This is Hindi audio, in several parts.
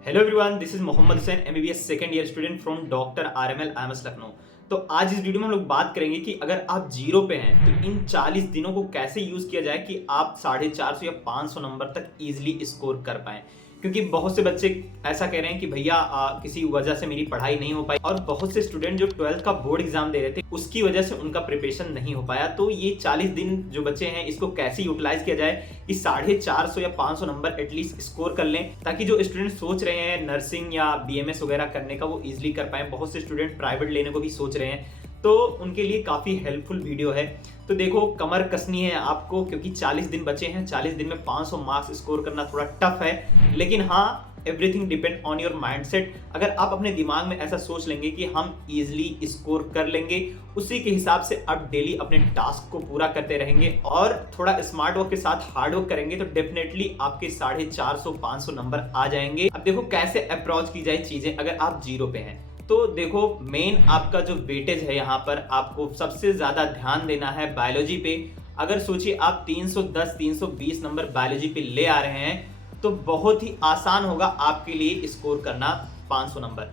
Hello everyone, this is Mohammad Hussain, MBBS second year student from doctor RML IMS Lucknow. तो आज इस वीडियो में हम लोग बात करेंगे कि अगर आप जीरो पे हैं तो इन 40 दिनों को कैसे यूज किया जाए कि आप 450 या 500 नंबर तक इजीली स्कोर कर पाएं। क्योंकि बहुत से बच्चे ऐसा कह रहे हैं कि भैया किसी वजह से मेरी पढ़ाई नहीं हो पाई, और बहुत से स्टूडेंट जो 12th का बोर्ड एग्जाम दे रहे थे उसकी वजह से उनका प्रिपरेशन नहीं हो पाया। तो ये 40 दिन जो बच्चे हैं इसको कैसे यूटिलाइज किया जाए कि 450 या 500 नंबर एटलीस्ट स्कोर कर लें, ताकि जो स्टूडेंट सोच रहे हैं नर्सिंग या बीएमएस वगैरह करने का वो इजिली कर पाए। बहुत से स्टूडेंट प्राइवेट लेने को भी सोच रहे हैं, तो उनके लिए काफ़ी हेल्पफुल वीडियो है। तो देखो, कमर कसनी है आपको क्योंकि 40 दिन बचे हैं। 40 दिन में 500 मार्क्स स्कोर करना थोड़ा टफ है, लेकिन हाँ, everything depend on your mindset. अगर आप अपने दिमाग में ऐसा सोच लेंगे कि हम इजीली स्कोर कर लेंगे, उसी के हिसाब से आप डेली अपने टास्क को पूरा करते रहेंगे और थोड़ा स्मार्ट वर्क के साथ हार्ड वर्क करेंगे, तो डेफिनेटली आपके 450-500 नंबर आ जाएंगे। अब देखो कैसे अप्रोच की जाए चीजें अगर आप जीरो पे हैं। तो देखो, मेन आपका जो वेटेज है, यहाँ पर आपको सबसे ज्यादा ध्यान देना है बायोलॉजी पे। अगर सोचिए आप 310-320 नंबर बायोलॉजी पे ले आ रहे हैं तो बहुत ही आसान होगा आपके लिए स्कोर करना 500 नंबर,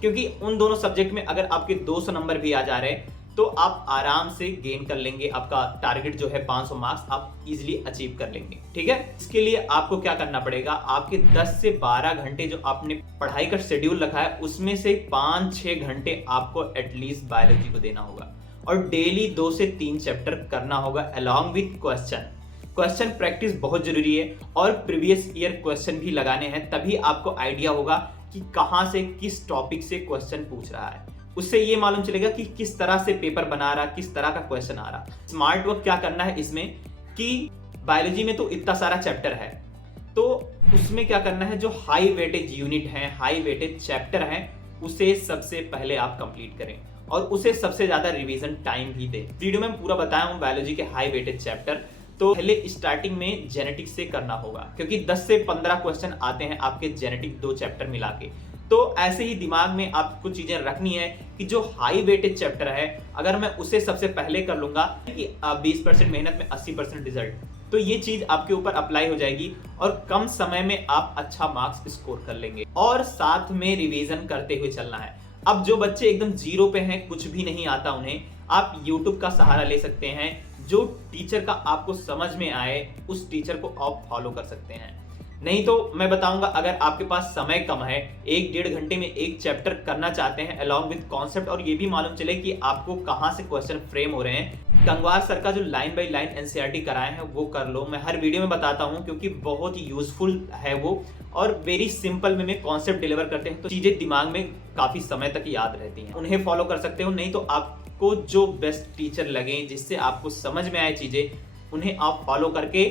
क्योंकि उन दोनों सब्जेक्ट में अगर आपके 200 नंबर भी आ जा रहे हैं तो आप आराम से गेन कर लेंगे। आपका टारगेट जो है 500 मार्क्स आप इजीली अचीव कर लेंगे। ठीक है, इसके लिए आपको क्या करना पड़ेगा, आपके 10 से 12 घंटे जो आपने पढ़ाई का शेड्यूल रखा है उसमें से 5-6 घंटे आपको एटलीस्ट बायोलॉजी को देना होगा, और डेली 2 से 3 चैप्टर करना होगा अलॉन्ग विथ क्वेश्चन प्रैक्टिस बहुत जरूरी है, और प्रीवियस ईयर क्वेश्चन भी लगाने हैं, तभी आपको आइडिया होगा कि कहां से किस टॉपिक से क्वेश्चन पूछ रहा है। उससे ये मालूम चलेगा कि किस तरह से पेपर बना रहा, किस तरह का क्वेश्चन आ रहा। स्मार्ट वर्क क्या करना है इसमें कि बायोलॉजी में तो इतना सारा चैप्टर है, तो उसमें क्या करना है, जो हाई वेटेज यूनिट है, हाई वेटेज चैप्टर है, उसे सबसे पहले आप कंप्लीट करें और उसे सबसे ज्यादा रिवीजन टाइम भी दें। वीडियो में पूरा बताया हूं बायोलॉजी के हाई वेटेज चैप्टर। तो पहले स्टार्टिंग में जेनेटिक्स से करना होगा, क्योंकि 10 से 15 क्वेश्चन आते हैं आपके जेनेटिक 2 चैप्टर मिला के। तो ऐसे ही दिमाग में आपको चीजें रखनी है कि जो हाई वेटेज चैप्टर है, अगर मैं उसे सबसे पहले कर लूंगा कि 20% मेहनत में 80% रिजल्ट, तो ये चीज आपके ऊपर अप्लाई हो जाएगी और कम समय में आप अच्छा मार्क्स स्कोर कर लेंगे। और साथ में रिवीजन करते हुए चलना है। अब जो बच्चे एकदम जीरो पे हैं, कुछ भी नहीं आता उन्हें, आप YouTube का सहारा ले सकते हैं। जो टीचर का आपको समझ में आए उस टीचर को आप फॉलो कर सकते हैं। नहीं तो मैं बताऊंगा, अगर आपके पास समय कम है, 1-1.5 घंटे में एक चैप्टर करना चाहते हैं अलॉन्ग विद कॉन्सेप्ट, और ये भी मालूम चले कि आपको कहां से क्वेश्चन फ्रेम हो रहे हैं, गंगवार सर का जो लाइन बाय लाइन एनसीईआरटी कराए हैं वो कर लो। मैं हर वीडियो में बताता हूं क्योंकि बहुत ही यूजफुल है वो, और वेरी सिंपल वे में कॉन्सेप्ट डिलीवर करते हैं, तो चीजें दिमाग में काफी समय तक याद रहती हैं। उन्हें फॉलो कर सकते हो। नहीं तो आपको जो बेस्ट टीचर लगे, जिससे आपको समझ में आए चीजें, उन्हें आप फॉलो करके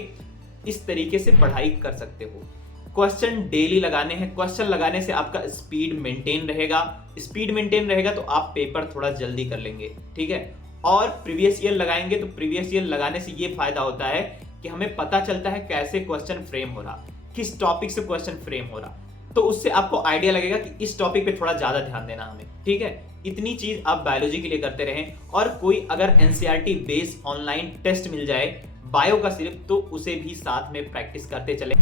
इस तरीके से पढ़ाई कर सकते हो। क्वेश्चन डेली लगाने हैं। क्वेश्चन लगाने से आपका स्पीड मेंटेन रहेगा। स्पीड मेंटेन रहेगा तो आप पेपर थोड़ा जल्दी कर लेंगे। ठीक है, और प्रीवियस ईयर लगाएंगे तो प्रीवियस ईयर लगाने से ये फायदा होता है कि हमें पता चलता है कैसे क्वेश्चन फ्रेम हो रहा, किस टॉपिक से क्वेश्चन फ्रेम हो रहा, तो उससे आपको आइडिया लगेगा कि इस टॉपिक पे थोड़ा ज्यादा ध्यान देना हमें। ठीक है, इतनी चीज आप बायोलॉजी के लिए करते रहें। और कोई अगर एनसीईआरटी बेस्ड ऑनलाइन टेस्ट मिल जाए बायो का सिर्फ, तो उसे भी साथ में प्रैक्टिस करते चले।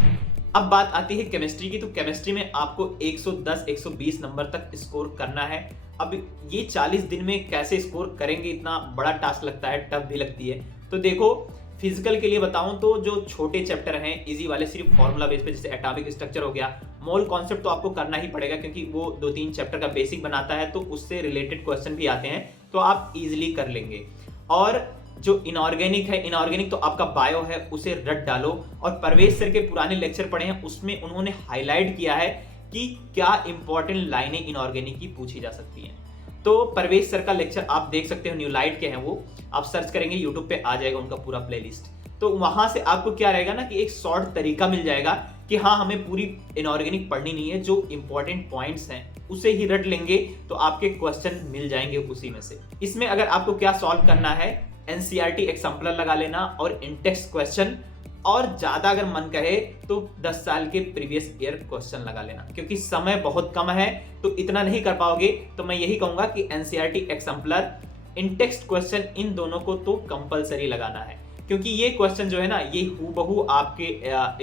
अब बात आती है केमिस्ट्री की। तो केमिस्ट्री में आपको 110-120 नंबर तक स्कोर करना है। अब ये 40 दिन में कैसे स्कोर करेंगे, इतना बड़ा टास्क लगता है, टफ भी लगती है। तो देखो, फिजिकल के लिए बताऊं तो जो छोटे चैप्टर हैं इजी वाले, सिर्फ फॉर्मूला बेस पे, जैसे एटॉमिक स्ट्रक्चर हो गया, मोल कॉन्सेप्ट, तो आपको करना ही पड़ेगा क्योंकि वो 2-3 चैप्टर का बेसिक बनाता है, तो उससे रिलेटेड क्वेश्चन भी आते हैं, तो आप इजिली कर लेंगे। और जो इनऑर्गेनिक है, इनऑर्गेनिक तो आपका बायो है, उसे रट डालो। और परवेज सर के पुराने लेक्चर पढ़े हैं, उसमें उन्होंने हाईलाइट किया है कि क्या इंपॉर्टेंट लाइनें इनऑर्गेनिक की पूछी जा सकती हैं। तो परवेज सर का लेक्चर आप देख सकते हो, न्यू लाइट के हैं वो, आप सर्च करेंगे यूट्यूब पे आ जाएगा उनका पूरा प्लेलिस्ट। तो वहां से आपको क्या रहेगा ना कि एक शॉर्ट तरीका मिल जाएगा कि हाँ, हमें पूरी इनऑर्गेनिक पढ़नी नहीं है, जो इंपॉर्टेंट पॉइंट्स हैं उसे ही रट लेंगे, तो आपके क्वेश्चन मिल जाएंगे उसी में से। इसमें अगर आपको क्या सॉल्व करना है, एनसीईआरटी एग्जाम्पलर लगा लेना और इंटेक्स क्वेश्चन, और ज्यादा अगर मन करे तो 10 साल के प्रीवियस ईयर क्वेश्चन लगा लेना। क्योंकि समय बहुत कम है तो इतना नहीं कर पाओगे, तो मैं यही कहूंगा कि एनसीईआरटी एग्जाम्पलर, इंटेक्स क्वेश्चन, इन दोनों को तो कंपलसरी लगाना है, क्योंकि ये क्वेश्चन जो है ना, ये हूबहू आपके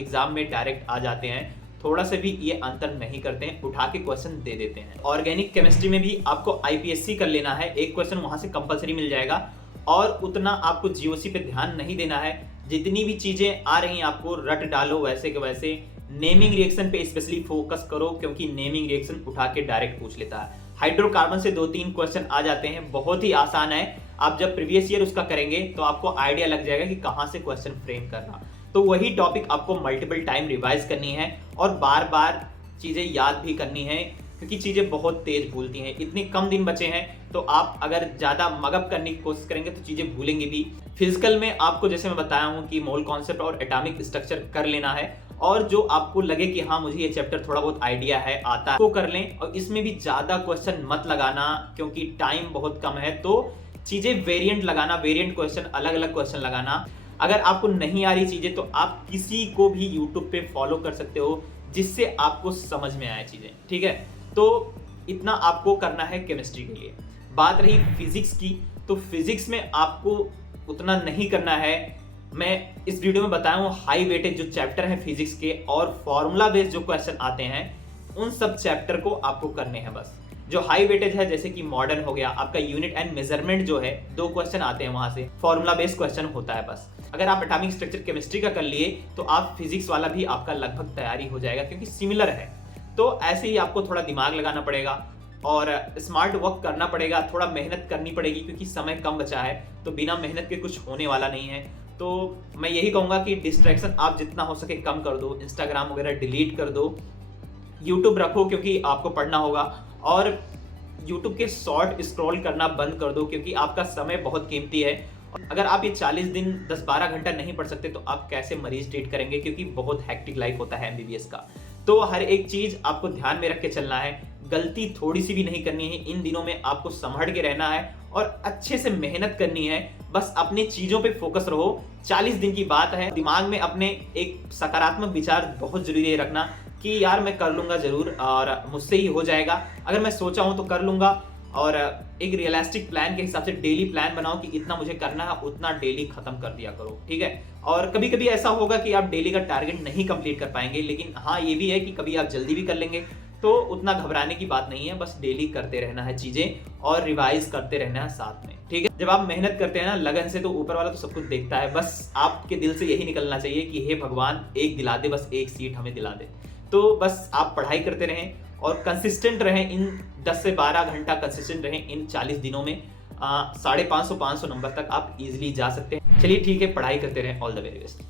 एग्जाम में डायरेक्ट आ जाते हैं। थोड़ा सा भी ये अंतर नहीं करते हैं, उठा के क्वेश्चन दे देते हैं। ऑर्गेनिक केमिस्ट्री में भी आपको आईपीएससी कर लेना है, एक क्वेश्चन वहां से कंपलसरी मिल जाएगा और उतना आपको जीओसी पे ध्यान नहीं देना है। जितनी भी चीजें आ रही हैं आपको रट डालो वैसे के वैसे। नेमिंग रिएक्शन पे स्पेशली फोकस करो, क्योंकि नेमिंग रिएक्शन उठा के डायरेक्ट पूछ लेता है। हाइड्रोकार्बन से 2-3 क्वेश्चन आ जाते हैं, बहुत ही आसान है। आप जब प्रीवियस ईयर उसका करेंगे तो आपको आइडिया लग जाएगा कि कहां से क्वेश्चन फ्रेम करना। तो वही टॉपिक आपको मल्टीपल टाइम रिवाइज करनी है और बार बार चीजें याद भी करनी है, क्योंकि चीजें बहुत तेज भूलती हैं। इतने कम दिन बचे हैं तो आप अगर ज्यादा मगअप करने की कोशिश करेंगे तो चीजें भूलेंगे भी। फिजिकल में आपको जैसे मैं बताया हूं कि मोल कॉन्सेप्ट और एटॉमिक स्ट्रक्चर कर लेना है, और जो आपको लगे कि हाँ मुझे ये चैप्टर थोड़ा बहुत आइडिया है, आता है, वो कर लें। और इसमें भी ज्यादा क्वेश्चन मत लगाना, क्योंकि टाइम बहुत कम है। तो चीजें वेरिएंट लगाना, वेरिएंट क्वेश्चन, अलग अलग क्वेश्चन लगाना। अगर आपको नहीं आ रही चीजें तो आप किसी को भी यूट्यूब पे फॉलो कर सकते हो, जिससे आपको समझ में आए चीजें, ठीक है। तो इतना आपको करना है केमिस्ट्री के लिए। बात रही फिजिक्स की, तो फिजिक्स में आपको उतना नहीं करना है। मैं इस वीडियो में बताया हूँ हाई वेटेज जो चैप्टर है फिजिक्स के और फॉर्मूला बेस्ड जो क्वेश्चन आते हैं, उन सब चैप्टर को आपको करने हैं बस। जो हाई वेटेज है जैसे कि मॉडर्न हो गया, आपका यूनिट एंड मेजरमेंट जो है 2 क्वेश्चन आते हैं वहां से, फॉर्मूला बेस्ड क्वेश्चन होता है बस। अगर आप एटॉमिक स्ट्रक्चर केमिस्ट्री का कर लिए तो आप फिजिक्स वाला भी आपका लगभग तैयारी हो जाएगा, क्योंकि सिमिलर है। तो ऐसे ही आपको थोड़ा दिमाग लगाना पड़ेगा और स्मार्ट वर्क करना पड़ेगा, थोड़ा मेहनत करनी पड़ेगी, क्योंकि समय कम बचा है। तो बिना मेहनत के कुछ होने वाला नहीं है। तो मैं यही कहूंगा कि डिस्ट्रैक्शन आप जितना हो सके कम कर दो, इंस्टाग्राम वगैरह डिलीट कर दो, यूट्यूब रखो क्योंकि आपको पढ़ना होगा, और यूट्यूब के शॉर्ट स्क्रॉल करना बंद कर दो, क्योंकि आपका समय बहुत कीमती है। अगर आप ये 40 दिन 10-12 घंटा नहीं पढ़ सकते तो आप कैसे मरीज ट्रीट करेंगे, क्योंकि बहुत हैक्टिक लाइफ होता है एमबीबीएस का। तो हर एक चीज आपको ध्यान में रख के चलना है, गलती थोड़ी सी भी नहीं करनी है। इन दिनों में आपको संभल के रहना है और अच्छे से मेहनत करनी है। बस अपने चीजों पे फोकस रहो। 40 दिन की बात है, दिमाग में अपने एक सकारात्मक विचार बहुत जरूरी है रखना कि यार मैं कर लूंगा जरूर और मुझसे ही हो जाएगा। अगर मैं सोचा हूं तो कर लूंगा, और एक रियलिस्टिक प्लान के हिसाब से डेली प्लान बनाओ कि इतना मुझे करना है, उतना डेली खत्म कर दिया करो, ठीक है। और कभी कभी ऐसा होगा कि आप डेली का टारगेट नहीं कंप्लीट कर पाएंगे, लेकिन हाँ ये भी है कि कभी आप जल्दी भी कर लेंगे, तो उतना घबराने की बात नहीं है। बस डेली करते रहना है चीजें और रिवाइज करते रहना है साथ में, ठीक है। जब आप मेहनत करते हैं ना लगन से, तो ऊपर वाला तो सब कुछ देखता है। बस आपके दिल से यही निकलना चाहिए कि हे भगवान एक दिला दे, बस एक सीट हमें दिला दे। तो बस आप पढ़ाई करते रहें और कंसिस्टेंट रहें। इन 10 से 12 घंटा कंसिस्टेंट रहें इन 40 दिनों में। 550-500 नंबर तक आप इजीली जा सकते हैं। चलिए ठीक है, पढ़ाई करते रहें। All the very best.